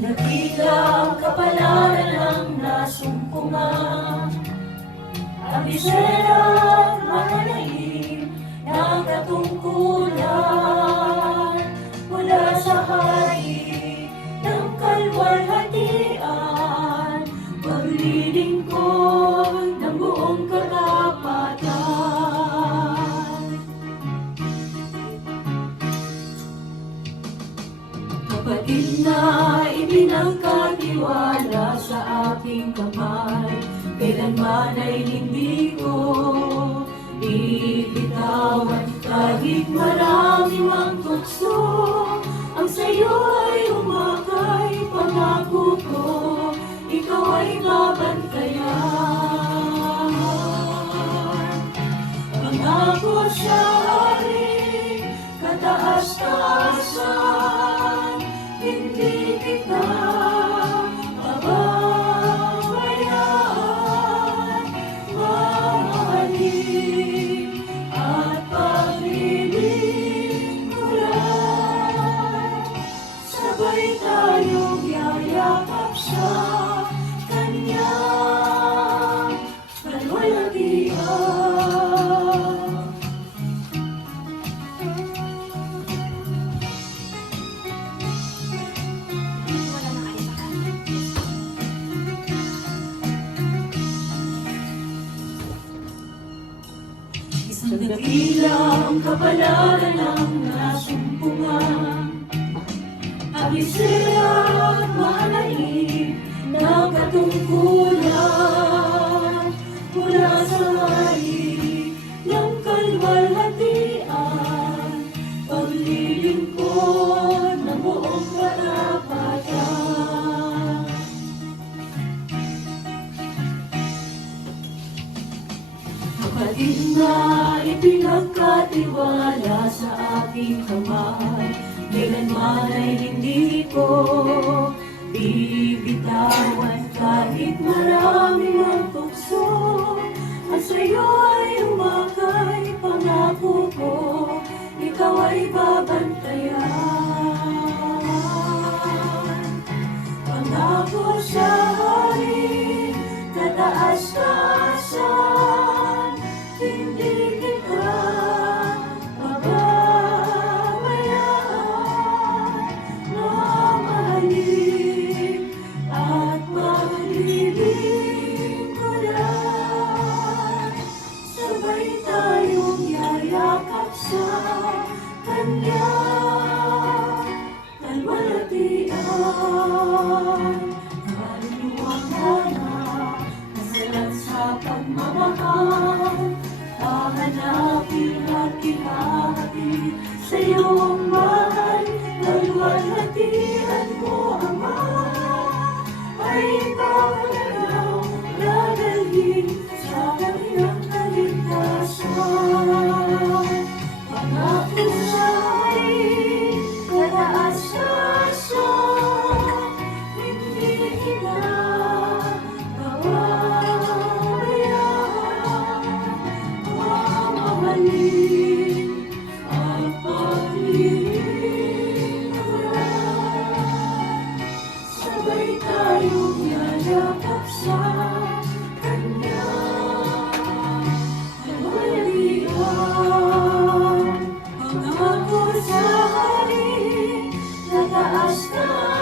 Nakilang kapalaran ang nasumpungan, abisera't mananaim ng katungkulan mula sa hari ng kalwalhatian, paglilingkod ng buong katapatan. Kapatid na ipinagkatiwala sa aking kamay, kailanman ay hindi ko iibitawan. Kahit marami mang tukso, ang sayo ay umakay. Pangako ko, ikaw ay babantayan. Pangako sa hari, kataas-taasan, hindi kita pababayaan. Mamahalin at paglilingkuran, sabay tayong yayakap sa Kanyang kalwalhatian. Isang dakilang kapalaran ang nasumpungan, abisera't mananaim ng katungkulan mula sa hari ng kalwalhatian, paglilingkod ng buong karapatan. Kapatid na ipinagkatiwala sa aking kamay, kailanman ay hindi ko bibitawan. Kahit marami mang tukso, ang sayo ay umakay. Pangako ko, ikaw ay babantayan. Pangako sa hari, kataas-taasan, hindi kita pababayaan. Mamahalin at paglilingkuran, sabay tayong yayakap sa Kanyang kalwalhatian. Kaluluwang hanap, nasalat sa pagmamahal, hahanapin at ihahatid sa iyong mahal. Kalwalhatian mo, Ama, ay ikaw ang dadalhin sa kanyang kaligtasan. Pangako sa hari, kataas-taasan, hindi kita pababayaan. Mamahalin at paglilingkuran, sabay tayong yayakap sa Kanyang kalwalhatian. Pangako sa hari, kataas-taasan,